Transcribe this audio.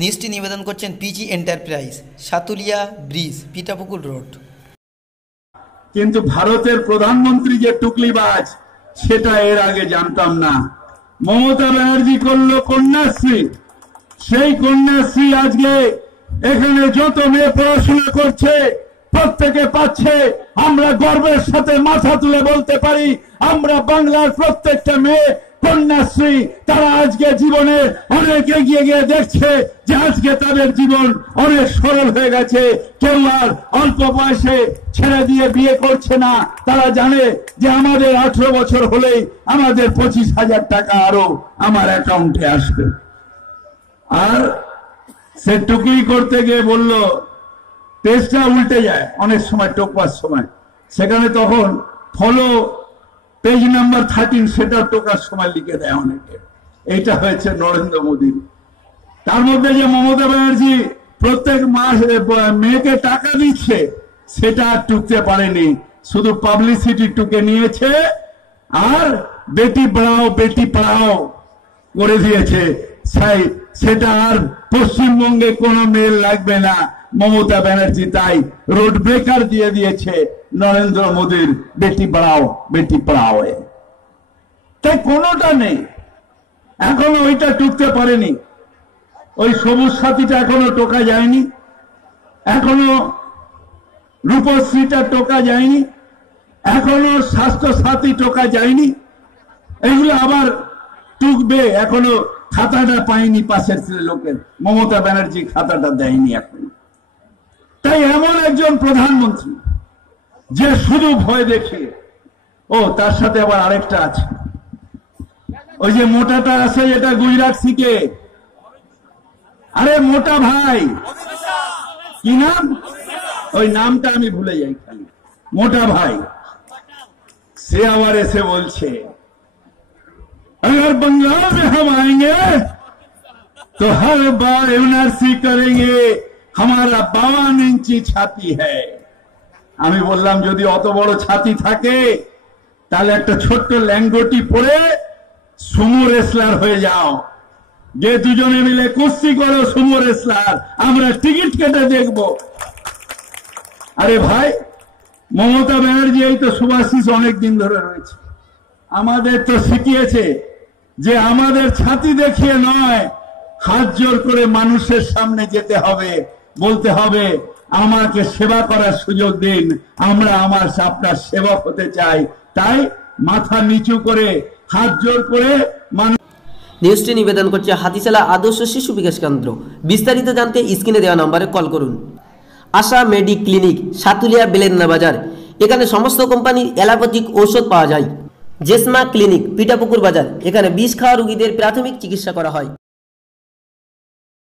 নিউজটি নিবেদন করছেন PG enterprise Satulia bridge, Pithapukur road. কিন্তু ভারতের প্রধানমন্ত্রী যে টুকলিবাজ, সেটা এর আগে জানতাম না। মমতা ব্যানার্জি করল কন্যাশ্রী। সেই কন্যাশ্রী আজকে এখানে যত মেয়ে পড়াশোনা করছে, প্রত্যেকে পাচ্ছে। আমরা গর্বের সাথে মাথা তুলে বলতে পারি, আমরা বাংলার প্রত্যেকটা মেয়ে কন্যাশ্রী তারা আজকে জীবনে অনেক এগিয়ে গিয়ে দেখছে যে আজকে তাদের জীবন অনেক সরল হয়ে গেছে। কেউ আর অল্প বয়সে ছেড়ে দিয়ে বিয়ে করছে না। তারা জানে যে আমাদের আঠারো বছর হলেই আমাদের পঁচিশ হাজার টাকা আরও আমার অ্যাকাউন্টে আসবে। আর সে টুকুই করতে গিয়ে বলল পেজটা উল্টে যায় অনেক সময় টোকবার সময়। সেখানে তখন ফলো পেজ নাম্বার থার্টিন সেটা টোকার সময় লিখে দেয় অনেকে। এইটা হয়েছে নরেন্দ্র মোদীর। তার মধ্যে যে মমতা ব্যানার্জি প্রত্যেক মাস মেয়েকে টাকা দিচ্ছে, সেটা আর টুকতে পারেনি। শুধু পাবলিসিটি টুকে নিয়েছে আর বেটি পড়াও বেটি পড়াও করে দিয়েছে। সেটা আর পশ্চিমবঙ্গে কোনো মেল লাগবে না। মমতা ব্যানার্জি তাই রোড ব্রেকার দিয়ে দিয়েছে। নরেন্দ্র মোদীর বেটি পড়াও বেটি পড়াও তাই কোনোটা নেই। এখনও ওইটা টুকতে পারেনি। ওই সবুজ সাথীটা এখনও টোকা যায়নি। এখনও রূপশ্রীটা টোকা যায়নি। এখনও স্বাস্থ্য সাথী টোকা যায়নি। এগুলো আবার টুকবে। এখনও খাতাটা পায়নি পাশের লোকের। মমতা ব্যানার্জি খাতাটা দেয়নি এখন। তাই এমন একজন প্রধানমন্ত্রী যে শুধু ভয় দেখে ও তার সাথে আবার আরেকটা আছে ওই যে মোটাটা আছে যেটা গুজরাট থেকে আরে মোটা ভাই কি নাম ওই নামটা আমি ভুলে যাই খালি মোটা ভাই সে আবার এসে বলছে अगर बंगाल में हम आएंगे तो हर बार एनआरसी करेंगे আমার বাওয়ান ইঞ্চি ছাতি হ্যায় আমি বললাম, যদি অত বড় ছাতি থাকে, তাহলে একটা ছোট্ট ল্যাঙ্গটি পরে সুমো রেসলার হয়ে যাও। যে দুজনে মিলে কুস্তি করো সুমো রেসলার, আমরা টিকিট কেটে দেখব। আরে ভাই, মমতা ব্যানার্জি, এই তো সুভাষিস অনেকদিন ধরে রয়েছে। আমাদের তো শিখিয়েছে যে আমাদের ছাতি দেখিয়ে নয়, হাত জোর করে মানুষের সামনে যেতে হবে। বলতে হবে, আমাকে সেবা করার সুযোগ দিন, আমরা আমার আপনার সেবক হতে চাই। তাই মাথা নিচু করে, হাত জোর করে মানুষ নিউজটি নিবেদন করছে হাতিশালা আদর্শ শিশু বিকাশ কেন্দ্র। বিস্তারিত জানতে স্ক্রিনে দেওয়া নম্বরে কল করুন। আশা মেডি ক্লিনিক সাতুলিয়া বেলেন্না বাজার। এখানে সমস্ত কোম্পানির অ্যালোপ্যাথিক ঔষধ পাওয়া যায়। জেসমা ক্লিনিক, পিঠাপুকুর বাজার। এখানে বিষ খাওয়া রোগীদের প্রাথমিক চিকিৎসা করা হয়।